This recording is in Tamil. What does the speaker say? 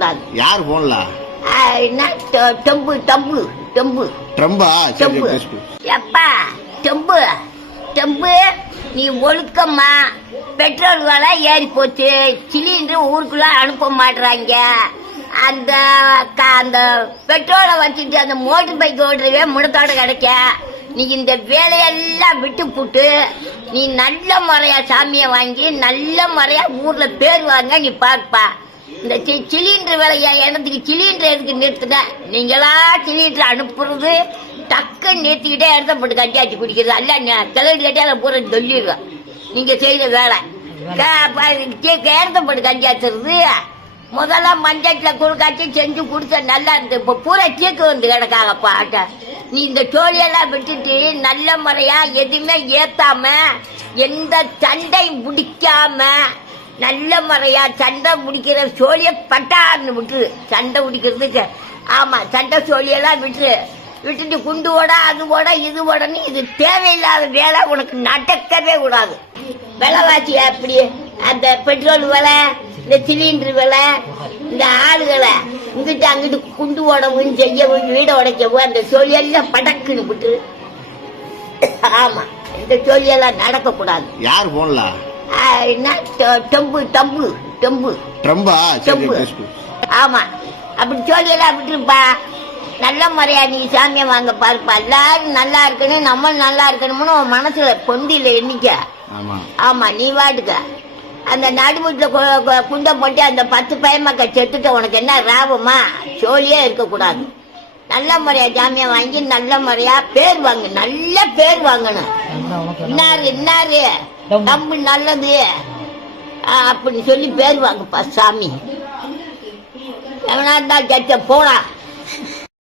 யார் போன்ல டெம்பு டெம்பு டெம்பு ட்ரம்பா டெம்பு எப்பா டெம்பு டெம்பு நீ ஒழுக்கம்மா பெட்ரோல் விலை ஏறி போச்சு சிலிண்டர் ஊருக்குள்ள அனுப்ப மாட்டுறாங்க அந்த அந்த பெட்ரோலை வச்சுட்டு அந்த மோட்டர் பைக் ஓடுறவே முடத்தோட கிடைக்க நீ இந்த வேலையெல்லாம் விட்டு போட்டு நீ நல்ல முறையா சாமியை வாங்கி நல்ல முறையா ஊர்ல பேர் வாங்க நீ பாருப்பா. இந்த சிலிண்டர் விலையா இடத்துக்கு சிலிண்டர் எதுக்கு நிறுத்துன நீங்களா சிலிண்டர் அனுப்புறது டக்குன்னு நிறுத்திக்கிட்டே இடத்த போட்டு கஞ்சாச்சு குடிக்கிறது அல்ல கிளறி கேட்டே அதை பூரா சொல்லிடுவேன் நீங்க செய்யற வேலை இடத்த போட்டு கஞ்சாச்சுறது முதல்ல மஞ்சட்ல குழுக்காச்சி செஞ்சு குடிச்ச நல்லா இருந்து இப்ப பூரா சீக்கு வந்து கிடக்காங்கப்பா ஆட்ட நீ இந்த சோழியெல்லாம் விட்டுட்டு நல்ல முறையா எதுவுமே ஏத்தாம எந்த சண்டையும் பிடிக்காம நல்ல முறையா சண்டை முடிக்கிற சோழிய பட்டான்னு விட்டுரு சண்டை முடிக்கிறதுக்கு ஆமா சண்டை சோழியெல்லாம் விட்டுட்டு குண்டு ஓட அது ஓட இது ஓடன்னு இது தேவையில்லாத வேலை உனக்கு நடக்கவே கூடாது. விலைவாசி அப்படி அந்த பெட்ரோல் விலை இந்த சிலிண்டர் விலை இந்த ஆளுகளை இங்கிட்டு அங்கிட்டு குண்டு ஓடவும் செய்யவும் வீடை உடைக்கவும் அந்த சோழியெல்லாம் படக்குன்னு விட்டு ஆமா இந்த சோழியெல்லாம் நடக்க கூடாது. யார் போன்ல டெம்பு டெம்பு டெம்பு ட்ரம்பா டெம்பு ஆமா அப்படி சொல்லியெல்லாம் விட்டுருப்பா. நல்ல முறையா நீ சாமியை வாங்க பாருப்பா. எல்லாரும் நல்லா இருக்கணும் நம்ம நல்லா இருக்கணும்னு உன் மனசுல பொந்தில எண்ணிக்க. ஆமா நீ வாட்டுக்க அந்த நடுமுட்டுல குண்டை போட்டு அந்த 10 பயமக்க செத்துட்ட உனக்கு என்ன ராபமா சோழியே இருக்க கூடாது. நல்ல முறையா ஜாமியா வாங்கி நல்ல முறையா பேர் வாங்க நல்ல பேர் வாங்கணும். இன்னாரு நம்ம நல்லது அப்படி சொல்லி பேர் வாங்கப்பா சாமி. எவனா இருந்தா ஜட்ஜ போனா